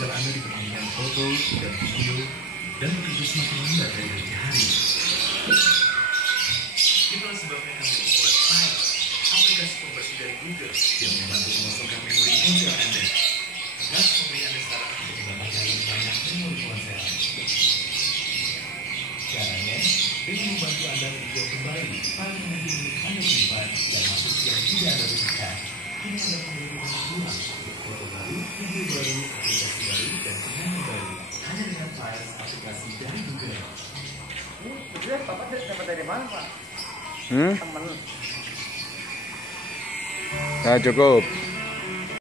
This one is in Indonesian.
ponsel Anda di kepentingan foto dan video dan bekerja semakin lambat dari hari ke hari. Itulah sebabnya kami membuat Files, aplikasi pembersih dari Google yang membantu mengosongkan memori ponsel Anda. Gas memori Anda sekarang untuk mendapatkan lebih banyak memori ponsel. Caranya, dengan membantu Anda menghijau kembali file yang nanti Anda simpan dan masuk yang tidak Anda butuhkan. Ini adalah pengiriman ulang untuk foto baru, video baru, aplikasi baru, dan kenangan baru. Hanya dengan Files aplikasi dari Google. Ini sebenarnya Bapak dapat dari mana, Pak? Temen. Nah, cukup.